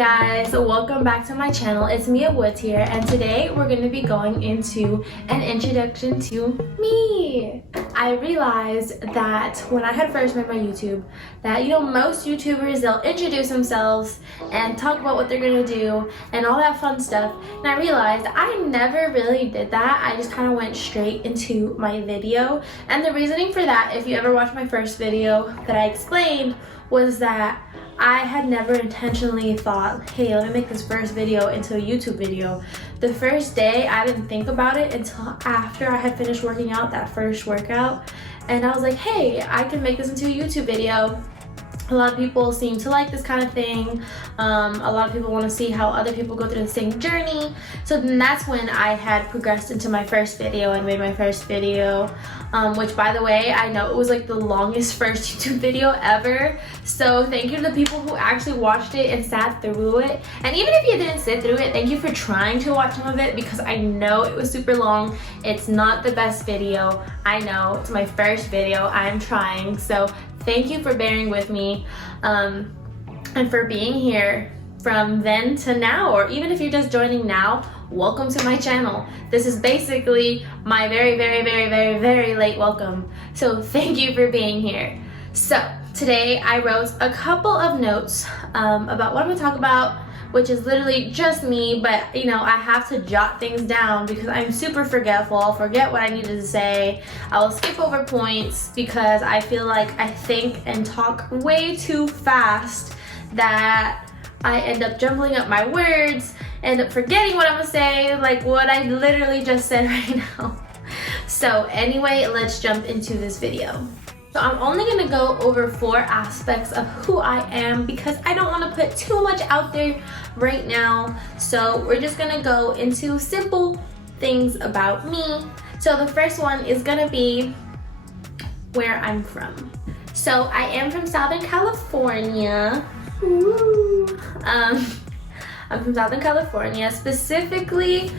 guys, welcome back to my channel. It's Mia Woods here, and today we're going to be going into an introduction to me. I realized that when I had first made my YouTube that most YouTubers, they'll introduce themselves and talk about what they're going to do and all that fun stuff, and I realized I never really did that. I just kind of went straight into my video, and the reasoning for that, if you ever watched my first video that I explained, was that I had never intentionally thought, hey, let me make this first video into a YouTube video. The first day, I didn't think about it until after I had finished working out that first workout. And I was like, hey, I can make this into a YouTube video. A lot of people seem to like this kind of thing. A lot of people want to see how other people go through the same journey. So then that's when I had progressed into my first video and made my first video, which, by the way, I know it was like the longest first YouTube video ever. So thank you to the people who actually watched it and sat through it. And even if you didn't sit through it, thank you for trying to watch some of it, because I know it was super long. It's not the best video. I know, it's my first video. I'm trying. So thank you for bearing with me and for being here from then to now, or even if you're just joining now, welcome to my channel. This is basically my very late welcome. So thank you for being here. So today I wrote a couple of notes about what I'm gonna talk about, which is literally just me, but I have to jot things down because I'm super forgetful. I'll forget what I needed to say. I will skip over points because I feel like I think and talk way too fast that I end up jumbling up my words, end up forgetting what I'm gonna say, like what I literally just said right now. So anyway, let's jump into this video. So I'm only gonna go over 4 aspects of who I am because I don't wanna put too much out there right now. So we're just gonna go into simple things about me. So the first one is gonna be where I'm from. So I am from Southern California. Woo. I'm from Southern California, specifically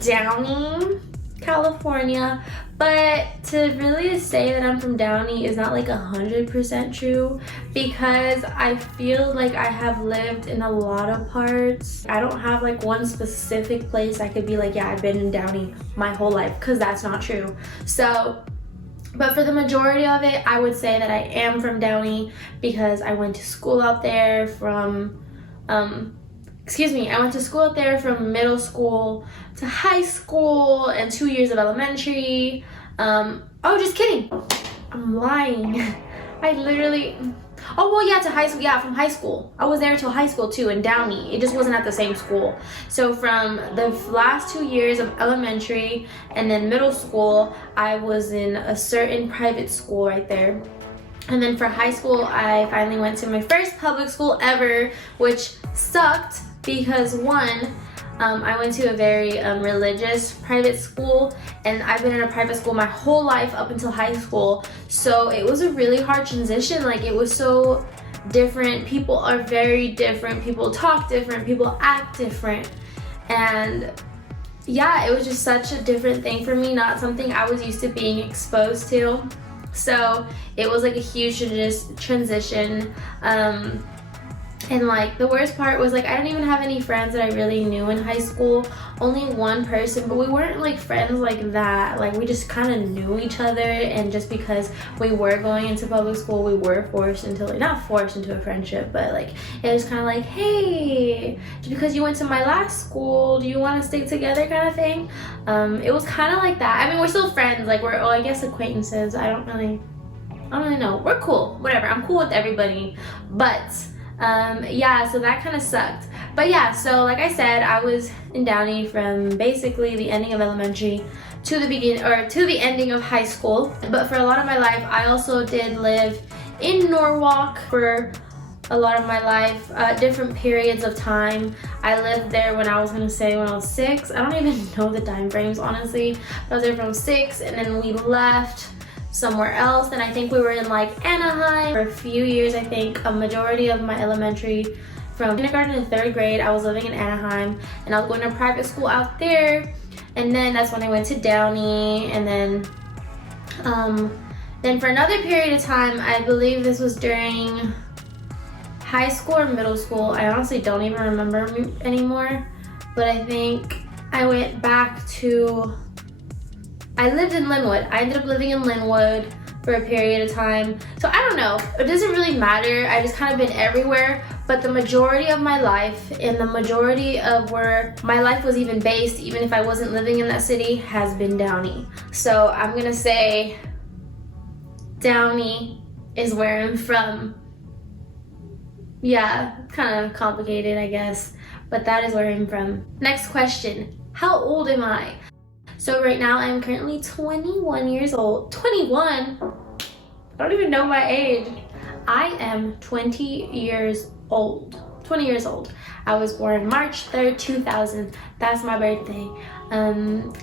Downey, California. But to really say that I'm from Downey is not like 100% true, because I feel like I have lived in a lot of parts. I don't have like one specific place I could be like, yeah, I've been in Downey my whole life, because that's not true. So, but for the majority of it, I would say that I am from Downey because I went to school out there from, I went to school out there from middle school to high school and 2 years of elementary. Oh, just kidding. I'm lying. I literally, oh, well, yeah, to high school. Yeah, from high school. I was there till high school too in Downey. It just wasn't at the same school. So from the last 2 years of elementary and then middle school, I was in a certain private school right there. And then for high school, I finally went to my first public school ever, which sucked because one, I went to a very religious private school, and I've been in a private school my whole life up until high school. So it was a really hard transition. Like, it was so different. People are very different. People talk different. People act different. And yeah, it was just such a different thing for me, not something I was used to being exposed to. So it was like a huge transition. And like the worst part was like I didn't even have any friends that I really knew in high school. Only one person, but we weren't like friends like that. Like, we just kind of knew each other, and just because we were going into public school, we were forced into, like, not forced into a friendship, but like it was kind of like, hey, just because you went to my last school, do you want to stick together, kind of thing. It was kind of like that. I mean, we're still friends. Like, we're, I guess, acquaintances. I don't really know. We're cool. Whatever. I'm cool with everybody, but yeah, so that kind of sucked. But yeah, so like I said, I was in Downey from basically the ending of elementary to the ending of high school. But for a lot of my life, I also did live in Norwalk for a lot of my life, different periods of time. I lived there when I was 6. I don't even know the time frames, honestly. I was there from 6, and then we left somewhere else. Then I think we were in like Anaheim for a few years. I think a majority of my elementary, from kindergarten to 3rd grade, I was living in Anaheim, and I was going to private school out there. And then that's when I went to Downey, and then for another period of time, I believe this was during high school or middle school. I honestly don't even remember anymore, but I think I went back to, I lived in Linwood. I ended up living in Linwood for a period of time. So I don't know, it doesn't really matter. I just kind of been everywhere, but the majority of my life and the majority of where my life was even based, even if I wasn't living in that city, has been Downey. So I'm gonna say Downey is where I'm from. Yeah, kind of complicated, I guess, but that is where I'm from. Next question, how old am I? So right now I'm currently 21 years old. 21? I don't even know my age. I am 20 years old. 20 years old. I was born March 3rd, 2000. That's my birthday.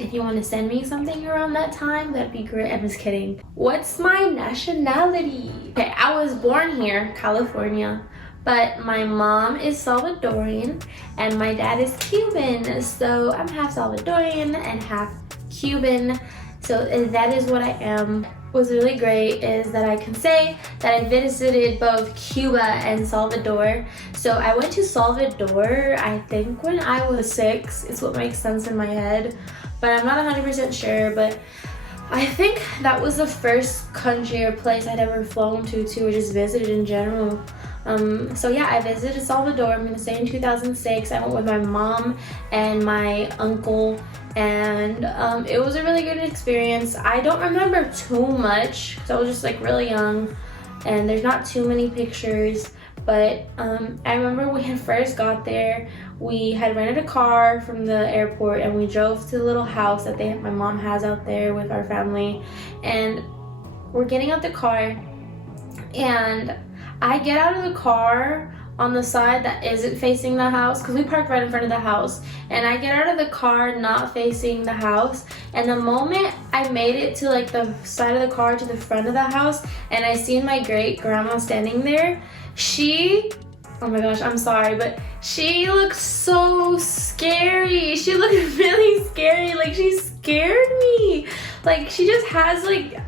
If you want to send me something around that time, that'd be great. I'm just kidding. What's my nationality? Okay, I was born here, California, but my mom is Salvadorian and my dad is Cuban. So I'm half Salvadorian and half Cuban. So that is what I am. What's really great is that I can say that I visited both Cuba and Salvador. So I went to Salvador, I think when I was 6. It's what makes sense in my head, but I'm not 100% sure. But I think that was the first country or place I'd ever flown to or just visited in general. So yeah, I visited Salvador, I'm gonna say in 2006. I went with my mom and my uncle, and it was a really good experience. I don't remember too much because I was just like really young and there's not too many pictures, but I remember when we had first got there, we had rented a car from the airport and we drove to the little house that my mom has out there with our family, and we're getting out the car and I get out of the car on the side that isn't facing the house, because we parked right in front of the house, and I get out of the car not facing the house, and the moment I made it to like the side of the car to the front of the house and I seen my great grandma standing there, oh my gosh, I'm sorry, but she looked so scary. She looked really scary, like she scared me. Like she just has like,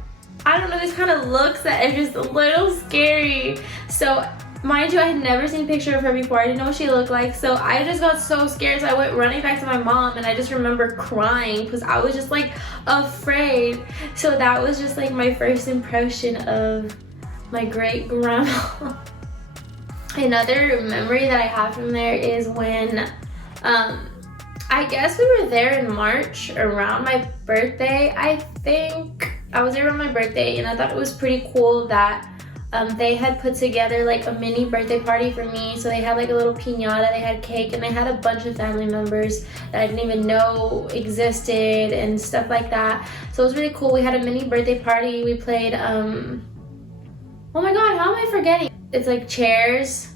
I don't know, this kind of looks that are just a little scary. So mind you, I had never seen a picture of her before. I didn't know what she looked like. So I just got so scared. So I went running back to my mom and I just remember crying because I was just like afraid. So that was just like my first impression of my great grandma. Another memory that I have from there is when, I guess we were there in March around my birthday. I think I was there around my birthday, and I thought it was pretty cool that they had put together like a mini birthday party for me. So they had like a little piñata, they had cake, and they had a bunch of family members that I didn't even know existed and stuff like that. So it was really cool. We had a mini birthday party. We played, oh my god, how am I forgetting? It's like chairs.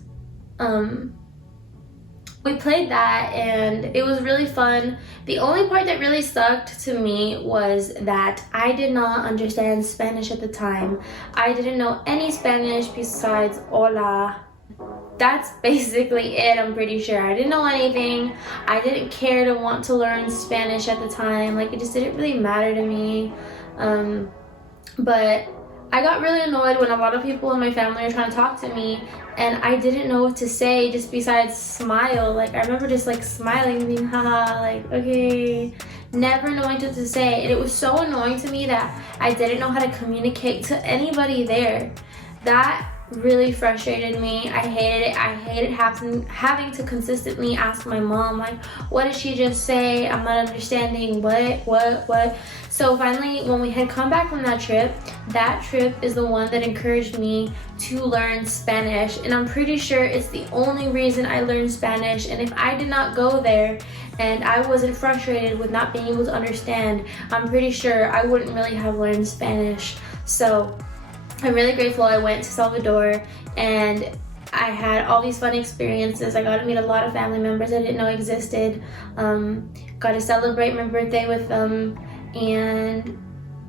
We played that and it was really fun. The only part that really sucked to me was that I did not understand Spanish at the time. I didn't know any Spanish besides hola. That's basically it, I'm pretty sure. I didn't know anything. I didn't care to want to learn Spanish at the time. Like, it just didn't really matter to me. But I got really annoyed when a lot of people in my family were trying to talk to me and I didn't know what to say just besides smile. Like, I remember just like smiling and being haha, like okay, never knowing what to say. And it was so annoying to me that I didn't know how to communicate to anybody there. That really frustrated me. I hated it. I hated having to consistently ask my mom, like, what did she just say? I'm not understanding. What? So finally, when we had come back from that trip is the one that encouraged me to learn Spanish. And I'm pretty sure it's the only reason I learned Spanish. And if I did not go there and I wasn't frustrated with not being able to understand, I'm pretty sure I wouldn't really have learned Spanish. So I'm really grateful I went to Salvador and I had all these fun experiences. I got to meet a lot of family members I didn't know existed. Got to celebrate my birthday with them, and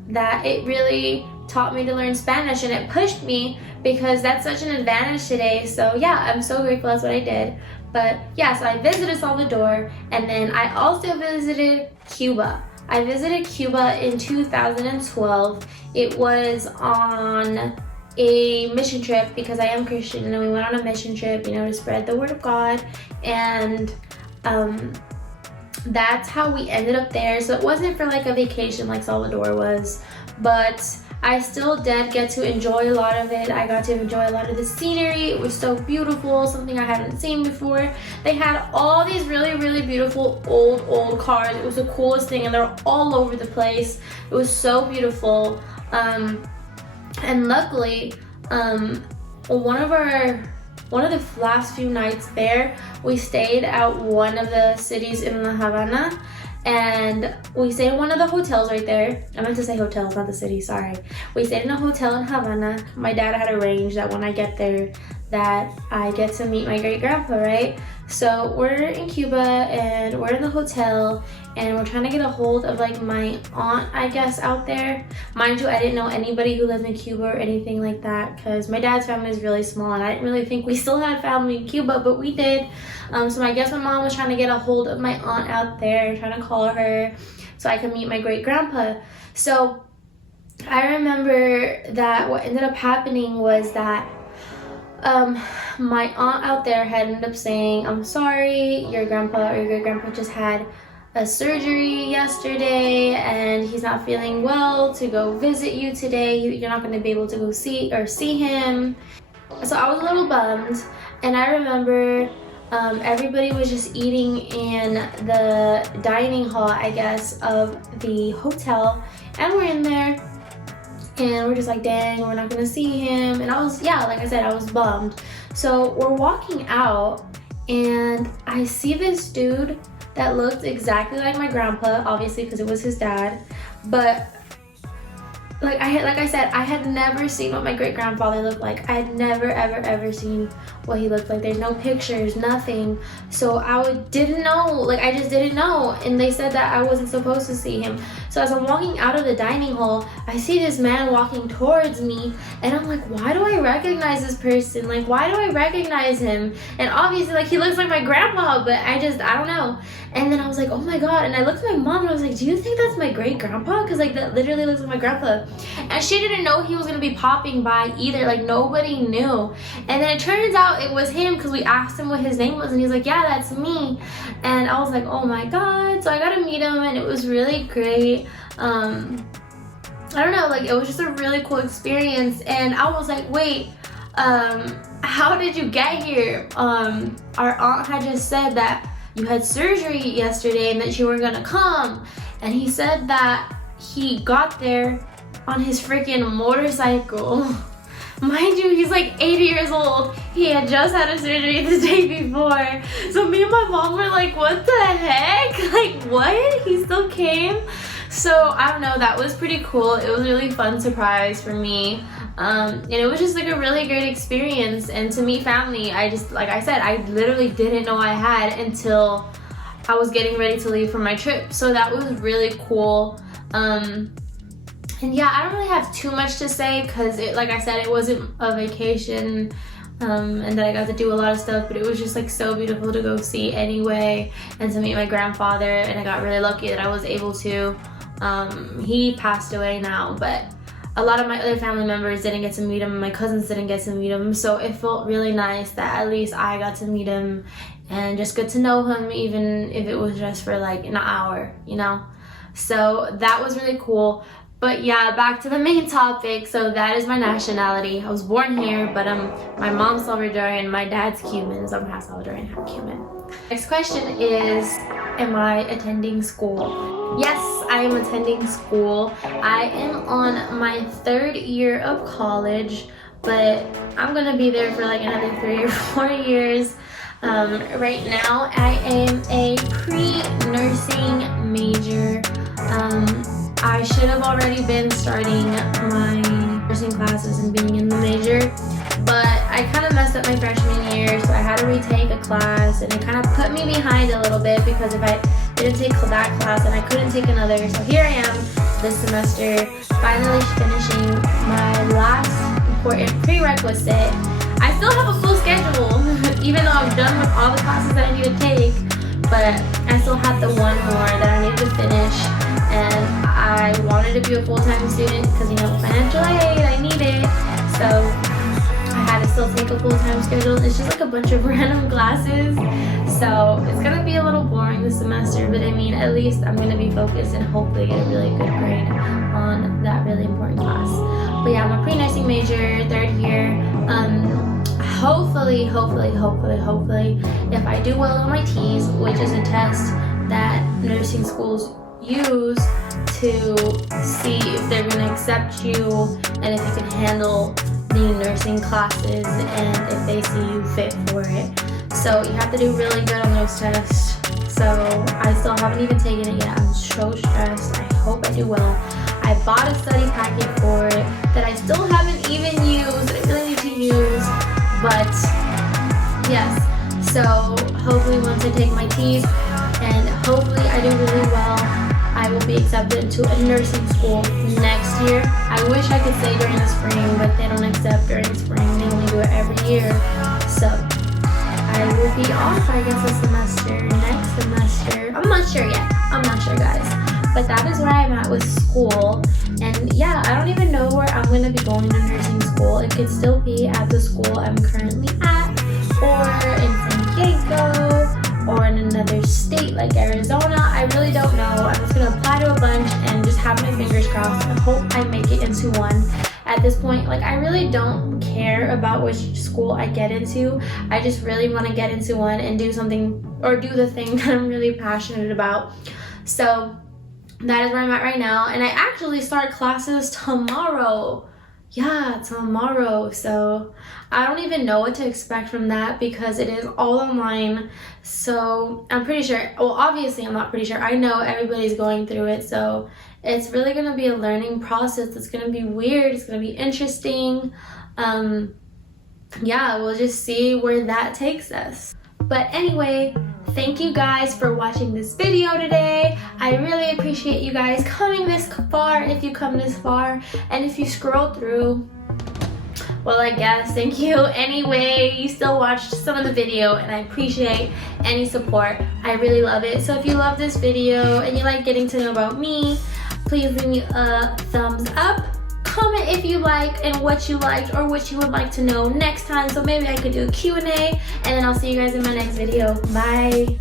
that it really taught me to learn Spanish, and it pushed me because that's such an advantage today. So yeah, I'm so grateful that's what I did. But yeah, so I visited Salvador and then I also visited Cuba. I visited Cuba in 2012. It was on a mission trip because I am Christian, and we went on a mission trip, you know, to spread the word of God. And that's how we ended up there. So it wasn't for like a vacation like Salvador was, but I still did get to enjoy a lot of it. I got to enjoy a lot of the scenery. It was so beautiful, something I hadn't seen before. They had all these really beautiful old cars. It was the coolest thing, and they're all over the place. It was so beautiful. And luckily, one of the last few nights there, we stayed at one of the cities in La Habana, and we stayed in one of the hotels right there. I meant to say hotels, not the city, sorry. We stayed in a hotel in Havana. My dad had arranged that when I get there that I get to meet my great grandpa, right? So we're in Cuba and we're in the hotel, and we're trying to get a hold of like my aunt, I guess, out there. Mind you, I didn't know anybody who lived in Cuba or anything like that because my dad's family is really small, and I didn't really think we still had family in Cuba, but we did. So I guess my mom was trying to get a hold of my aunt out there, trying to call her so I could meet my great grandpa. So I remember that what ended up happening was that my aunt out there had ended up saying, "I'm sorry, your grandpa or your great grandpa just had a surgery yesterday and he's not feeling well to go visit you today. You're not going to be able to go see him." So I was a little bummed, and I remember everybody was just eating in the dining hall, I guess, of the hotel, and we're in there and we're just like, dang, we're not gonna see him. And I was, yeah, like I said, I was bummed. So we're walking out and I see this dude that looked exactly like my grandpa, obviously because it was his dad, but like I said, I had never seen what my great grandfather looked like. I had never ever seen what he looked like. There's no pictures, nothing. So I didn't know, like I just didn't know. And they said that I wasn't supposed to see him. So as I'm walking out of the dining hall, I see this man walking towards me, and I'm like, why do I recognize this person? Like, why do I recognize him? And obviously, like, he looks like my grandpa, but I don't know. And then I was like, oh my God. And I looked at my mom and I was like, do you think that's my great grandpa? Because like that literally looks like my grandpa. And she didn't know he was gonna be popping by either. Like nobody knew. And then it turns out it was him because we asked him what his name was, and he's like, yeah, that's me. And I was like, oh my God. So I got to meet him, and it was really great. I don't know, like it was just a really cool experience. And I was like, wait, how did you get here? Our aunt had just said that you had surgery yesterday and that you were gonna come. And he said that he got there on his freaking motorcycle. Mind you, he's like 80 years old. He had just had a surgery the day before. So me and my mom were like, what the heck? Like, what? He still came? So I don't know, that was pretty cool. It was a really fun surprise for me. And it was just like a really great experience. And to meet family, I just, like I said, I literally didn't know I had until I was getting ready to leave for my trip. So that was really cool. And yeah, I don't really have too much to say because, like I said, it wasn't a vacation and that I got to do a lot of stuff, but it was just like so beautiful to go see anyway, and to meet my grandfather. And I got really lucky that I was able to. He passed away now, but a lot of my other family members didn't get to meet him, and my cousins didn't get to meet him, so it felt really nice that at least I got to meet him and just get to know him, even if it was just for like an hour, you know? So that was really cool. But yeah, back to the main topic. So that is my nationality. I was born here, but my mom's Salvadorian, my dad's Cuban, so I'm half Salvadorian, half Cuban. Next question is, am I attending school? Yes, I am attending school. I am on my 3rd year of college, but I'm gonna be there for like another 3 or 4 years. Right now, I am a pre-nursing major. I should have already been starting my nursing classes and being in the major, but I kind of messed up my freshman year, so I had to retake a class, and it kind of put me behind a little bit because if I didn't take that class, then I couldn't take another. So here I am this semester, finally finishing my last important prerequisite. I still have a full schedule, even though I'm done with all the classes that I need to take, but I still have the one more that I need to finish. And I wanted to be a full-time student because, you know, financial aid, I need it. So take a full-time schedule. It's just like a bunch of random classes. So it's gonna be a little boring this semester, but I mean, at least I'm gonna be focused and hopefully get a really good grade on that really important class. But yeah, I'm a pre-nursing major, 3rd year. Hopefully, if I do well on my T's, which is a test that nursing schools use to see if they're gonna accept you and if you can handle the nursing classes and if they see you fit for it. So you have to do really good on those tests. So I still haven't even taken it yet. I'm so stressed. I hope I do well. I bought a study packet for it that I still haven't even used, that I really need to use. But yes, so hopefully once I take my T's and hopefully I do really well, I will be accepted to a nursing school next year. I wish I could say during the spring, but they don't accept during spring. They only do it every year. So I will be off, I guess, a semester, next semester. I'm not sure yet. I'm not sure, guys. But that is where I'm at with school. And yeah, I don't even know where I'm going to be going to nursing school. It could still be at the school I'm currently at, or in San Diego, or in another state like Arizona. I really don't know. I'm just going to apply to a bunch and just have my fingers crossed and hope I make it into one. At this point, like, I really don't care about which school I get into. I just really want to get into one and do something, or do the thing that I'm really passionate about. So that is where I'm at right now. And I actually start classes tomorrow. Yeah, tomorrow. So I don't even know what to expect from that because it is all online. So I'm pretty sure, well, obviously I'm not pretty sure. I know everybody's going through it. So it's really going to be a learning process. It's going to be weird. It's going to be interesting. Yeah, we'll just see where that takes us. But anyway, thank you guys for watching this video today. I really appreciate you guys coming this far, if you come this far. And if you scroll through, well, I guess, thank you. Anyway, you still watched some of the video and I appreciate any support. I really love it. So if you love this video and you like getting to know about me, please leave me a thumbs up. Comment if you like and what you liked or what you would like to know next time. So maybe I could do a Q&A, and then I'll see you guys in my next video. Bye.